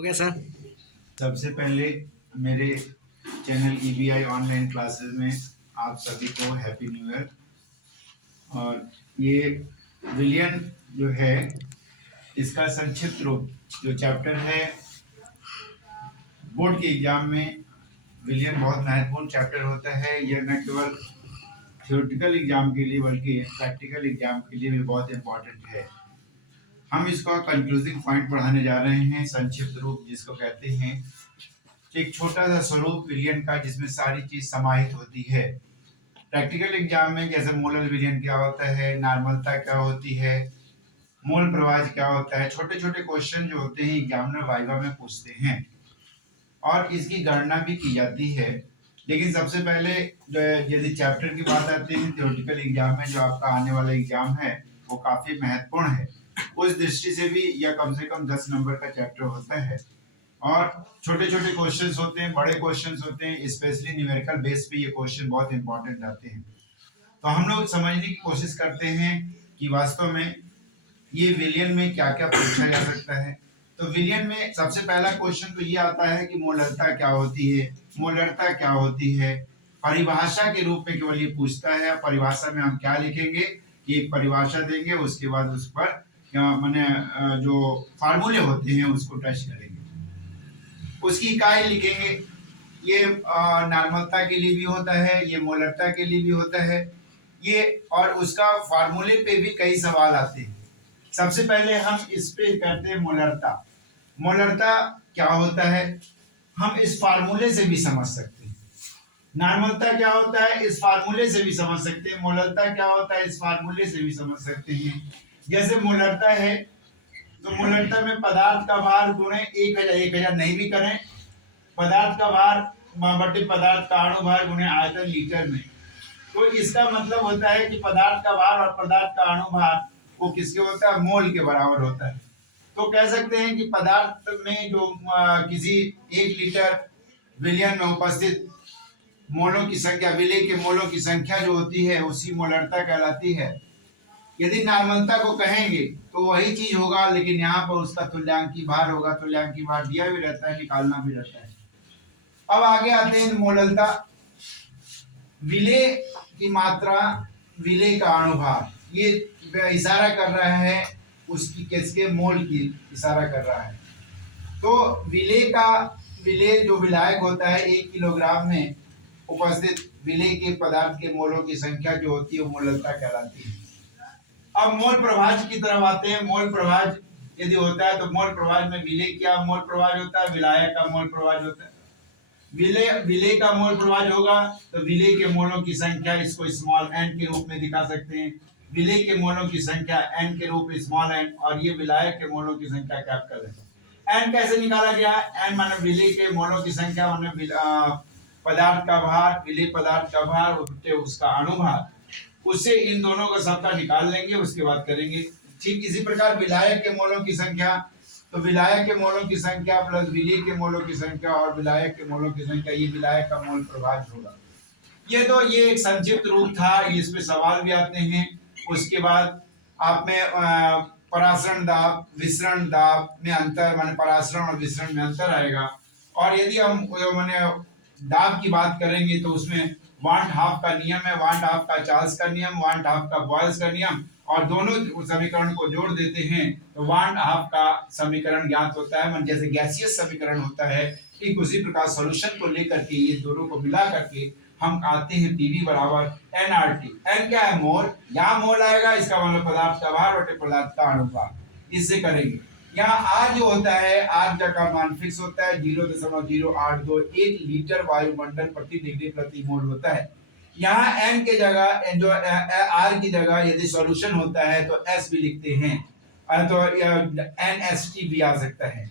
हो गया सर। सबसे पहले मेरे चैनल ईबीआई ऑनलाइन क्लासेस में आप सभी को हैप्पी न्यू ईयर। और ये विलियन जो है इसका संक्षिप्त रूप जो चैप्टर है बोर्ड के एग्जाम में विलियन बहुत महत्वपूर्ण चैप्टर होता है। यह न केवल थ्योरेटिकल एग्जाम के लिए बल्कि प्रैक्टिकल एग्जाम के लिए भी बहुत इम्पोर्टेंट है। हम इसका कंक्लूजिंग पॉइंट पढ़ाने जा रहे हैं, संक्षिप्त रूप जिसको कहते हैं। एक छोटा सा स्वरूप विलियन का जिसमें सारी चीज समाहित होती है। प्रैक्टिकल एग्जाम में जैसे मोलर विलियन क्या होता है, नॉर्मलता क्या होती है, मोल प्रवाह क्या होता है, छोटे छोटे क्वेश्चन जो होते हैं एग्जामिनर वाइवा में पूछते हैं और इसकी गणना भी की जाती है। लेकिन सबसे पहले यदि चैप्टर की बात आती है थ्योरेटिकल एग्जाम में जो आपका आने वाला एग्जाम है वो काफी महत्वपूर्ण है। उस दृष्टि से भी यह कम से कम 10 नंबर का चैप्टर होता है और छोटे छोटे क्वेश्चंस होते हैं, बड़े क्वेश्चंस होते हैं। स्पेशली न्यूमेरिकल बेस पे ये क्वेश्चन बहुत इंपॉर्टेंट आते हैं। तो हम लोग समझने की कोशिश करते हैं कि वास्तव में ये विलियन में क्या क्या पूछा जा सकता है। तो विलियन में सबसे पहला क्वेश्चन तो ये आता है कि मोलरता क्या होती है, मोलरता क्या होती है। परिभाषा के रूप में केवल ये पूछता है। परिभाषा में हम क्या लिखेंगे कि एक परिभाषा देंगे, उसके बाद उस पर माने जो फार्मूले होते हैं उसको टच करेंगे, उसकी इकाई लिखेंगे। ये नॉर्मलता के लिए भी होता है, ये मोलरता के लिए भी होता है ये, और उसका फार्मूले पे भी कई सवाल आते हैं। सबसे पहले हम इस पे करते हैं मोलरता। मोलरता क्या होता है हम इस फार्मूले से भी समझ सकते हैं। नॉर्मलता क्या होता है इस फार्मूले से भी समझ सकते हैं। मोलरता क्या होता है इस फार्मूले से भी समझ सकते हैं। जैसे मोलरता है तो मोलरता में पदार्थ का भार गुणे 1000 नहीं भी करें, पदार्थ का भार बटे पदार्थ का अणु भार गुणे आयतन लीटर में। तो इसका मतलब होता है कि पदार्थ का भार और पदार्थ का अणु भार वो किसके होता है, मोल के बराबर होता है। तो कह सकते हैं कि पदार्थ में जो किसी 1 लीटर विलियन में उपस्थित मोलों की संख्या, विलेय के मोलों की संख्या जो होती है उसी मोलरता कहलाती है। यदि नॉर्मलता को कहेंगे तो वही चीज होगा, लेकिन यहाँ पर उसका तुल्यांकी भार होगा। तुल्यांकी भार दिया भी रहता है, निकालना भी रहता है। अब आगे आते हैं मोललता। विलेय की मात्रा, विलेय का अणुभार, ये इशारा कर रहा है उसकी किसके, मोल की इशारा कर रहा है। तो विलेय जो विलायक होता है 1 किलोग्राम में उपस्थित विलेय के पदार्थ के मोलों की संख्या जो होती है वो मोललता कहलाती है। अब मोल प्रभाज की तरफ आते हैं। मोल प्रभाज यदि होता है तो मोल प्रभाज में विलेय क्या मोल प्रभाज होता है, विलायक का मोल प्रभाज होता है। विलेय का मोल प्रभाज होगा तो विलेय के मोलों की संख्या, इसको स्मॉल n के रूप में दिखा सकते हैं। विलेय के मोलों की संख्या n के रूप स्मॉल n, और ये विलायक के मोलों की संख्या कैपिटल है। n कैसे निकाला गया, n माने विलेय के मोलों की संख्या माने पदार्थ का भार, विलेय पदार्थ का भार उसका अणुभार, उससे इन दोनों का सबका निकाल लेंगे, उसके बाद करेंगे। ठीक इसी प्रकार विलायक के मोलों की संख्या, तो विलायक के मोलों की संख्या प्लस विलेय के मोलों की संख्या और विलायक के मोलों की संख्या, ये विलायक का मोल प्रभाज होगा। ये एक संक्षिप्त रूप था, इस पे सवाल भी आते हैं। उसके बाद आप में परासरण दाब, विसरण दाब में अंतर, माने परासरण और विसरण में अंतर आएगा। और यदि हम माने दाब की बात करेंगे तो उसमें वांट हाफ का नियम है, वांट हाफ का चार्ल्स का नियम, वांट हाफ का बॉयल्स का नियम, और दोनों समीकरण को जोड़ देते हैं तो वांट हाफ का समीकरण ज्ञात होता है। जैसे गैसियस समीकरण होता है, ठीक उसी प्रकार सॉल्यूशन को लेकर के ये दोनों को मिला करके हम आते हैं पीवी बराबर nRT। n क्या है, मोल। यहाँ मोल आएगा, इसका मतलब पदार्थ का भार बटे पदार्थ का अणुभार। इससे करेंगे। यहाँ R जो होता है, R का मान फिक्स होता है 0.082 1 लीटर वायुमंडल प्रति डिग्री प्रति मोल होता है। यहाँ n के जगह जो R की जगह यदि सॉल्यूशन होता है तो S भी लिखते हैं, तो NST भी आ सकता है।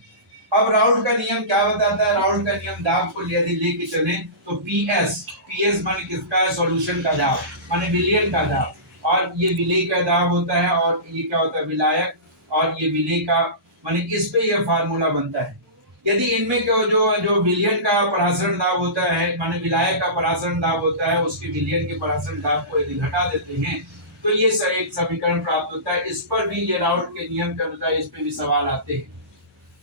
अब राउल्ट का नियम क्या बताता है, राउल्ट का नियम दाब को यदि लेके चले तो PS माने किसका है, सॉल्यूशन का दाब, माने विलियन का दाब, और ये विलेय का दाब होता है, और ये क्या होता है, विलायक, और ये विलेय का, माने इस पे ये फार्मूला बनता है। यदि इनमें जो विलियन का परासरण दाब होता है, माने विलायक का परासरण दाब होता है, उसके विलियन के परासरण दाब को यदि घटा देते हैं तो ये एक समीकरण प्राप्त होता है। इस पर भी ये राउल्ट के नियम के अनुसार इस पे भी सवाल आते हैं।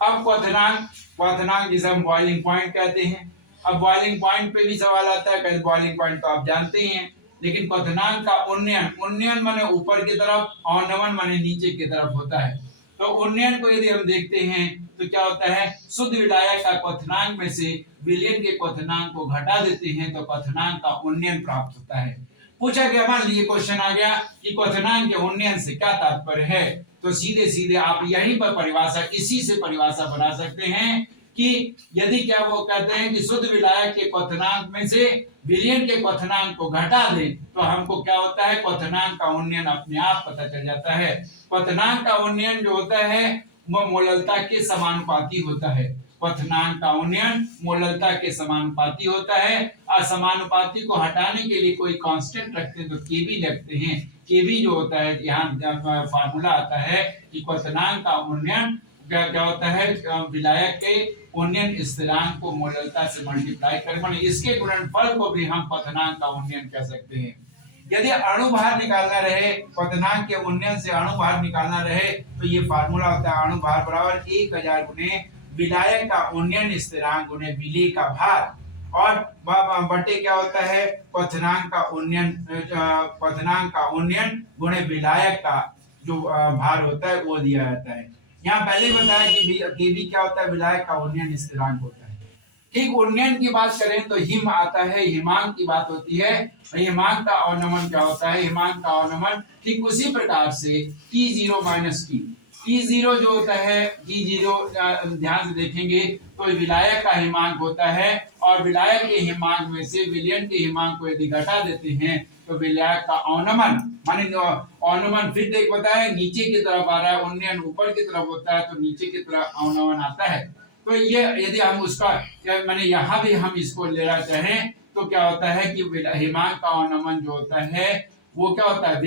अब क्वथनांक जिसे हम बॉइलिंग पॉइंट कहते हैं। अब बॉइलिंग पॉइंट पे भी सवाल आता है, कहीं बॉइलिंग पॉइंट तो आप जानते ही हैं, लेकिन क्वथनांक का उन्नयन माने ऊपर की तरफ, औनमन माने नीचे की तरफ होता है। तो उन्नयन को यदि हम देखते हैं तो क्या होता है, शुद्ध विलायक का क्वथनांक में से विलयन के क्वथनांक को घटा देते हैं तो क्वथनांक का उन्नयन प्राप्त होता है। पूछा गया, मान लीजिए क्वेश्चन आ गया कि क्वथनांक के उन्नयन से क्या तात्पर्य है, तो सीधे सीधे आप यहीं पर परिभाषा, इसी से परिभाषा बना सकते हैं कि यदि क्या वो कहते हैं कि शुद्ध विलायक के क्वथनांक में से विलयन के क्वथनांक को घटा दें तो हमको क्या होता है, क्वथनांक का उन्नयन अपने आप पता चल जाता है। क्वथनांक का उन्नयन जो होता है वो मोललता के समानुपाती होता है। क्वथनांक का उन्नयन मोललता के समानुपाती होता है। असमानुपाती को हटाने के लिए कोई कांस्टेंट रखते हैं तो केबी लगते हैं। केबी जो होता है, यहाँ फार्मूला आता है कि क्वथनांक का उन्नयन क्या होता है, विलायक के उन्नयन स्थिरांक को मोललता से मल्टीप्लाई कर, इसके गुणनफल को भी हम क्वथनांक का उन्नयन कह सकते हैं। यदि अणुभार निकालना रहे, क्वथनांक के उन्नयन से अणुभार निकालना रहे तो ये फार्मूला होता है, अणुभार बराबर 1000 गुने विलायक का उन्नयन स्थिरांक गुने विलेय का भार, और बटे क्या होता है, क्वथनांक का उन्नयन गुणे विलायक का जो भार होता है वो दिया जाता है। यहाँ पहले बताया कि केबी क्या होता है, विलायक का उन्नयन स्थिरांक होता है। ठीक उन्नयन की बात करें तो हिम आता है, हिमांक की बात होती है। हिमांक का अवनमन क्या होता है, हिमांक का अवनमन ठीक उसी प्रकार से T0 माइनस T0 जो होता है, T0 ध्यान से देखेंगे तो विलायक का हिमांक होता है, और विलायक के हिमांक में से विलयन के हिमांक को यदि घटा देते हैं तो विलायक का अवनमन माने अवनमन फिर देख बताया नीचे की तरफ आ रहा है, उन्नयन ऊपर की तरफ होता है तो नीचे की तरफ अवनमन आता है। तो ये यदि हम उसका माने यहाँ भी हम इसको लेना चाहें तो क्या होता है कि हिमांक का अवनमन जो होता है वो क्या होता है,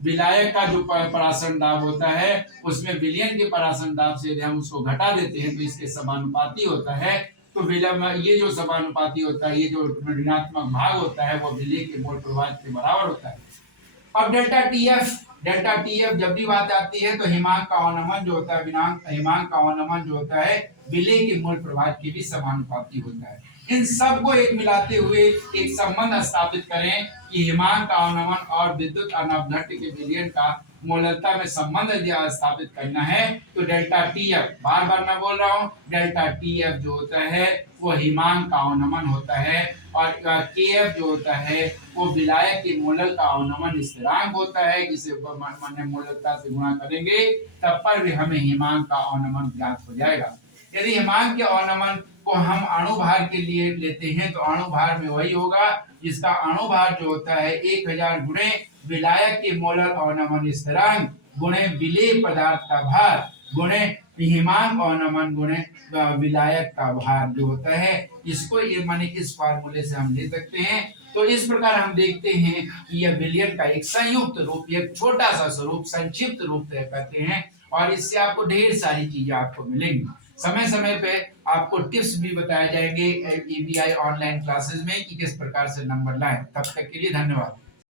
विलायक का जो परासरण दाब होता है उसमें विलयन के परासरण दाब से यदि हम उसको घटा देते हैं तो इसके समानुपाती होता है। तो ये जो समानुपाती होता है, ये जो ऋणात्मक भाग होता है वो विलेय के मोल प्रवाह के बराबर होता है। अब डेल्टा टीएफ जब भी बात आती है तो हिमांक का अवनमन जो होता है, हिमांक का अवनमन जो होता है विलेय के मोल प्रवाह के भी समानुपाती होता है। इन सब को एक मिलाते हुए एक संबंध स्थापित करें कि हिमांक का अवनमन और विद्युत अनवधर्त के विलयन का मोललता में संबंध यदि स्थापित करना है तो डेल्टा टीएफ, बार बार मैं बोल रहा हूँ, डेल्टा टीएफ जो होता है वो हिमांक का अवनमन होता है, और केएफ जो होता है वो विलायक के मोलल का अवनमन स्थिरांक होता है, जिसे मोललता से गुणा करेंगे तब पर भी हमें हिमांक का अवनमन ज्ञात हो जाएगा। यदि हिमांक के अवनमन को हम अणुभार के लिए लेते हैं तो अणुभार में वही होगा जिसका अणुभार जो होता है 1000 गुणे विलायक के मोलर अवनमन स्थिरांक गुणे विलेय पदार्थ का भार गुणे हिमांक अवनमन गुणे विलायक का भार जो होता है, इसको ये माने इस फार्मूले से हम ले सकते हैं। तो इस प्रकार हम देखते हैं कि यह विलयन का एक संयुक्त रूप, एक छोटा सा स्वरूप, संक्षिप्त रूप तय करते हैं, और इससे आपको ढेर सारी चीजें आपको मिलेंगी। समय समय पे आपको टिप्स भी बताए जाएंगे EBI ऑनलाइन क्लासेस में कि किस प्रकार से नंबर लाएं। तब तक के लिए धन्यवाद।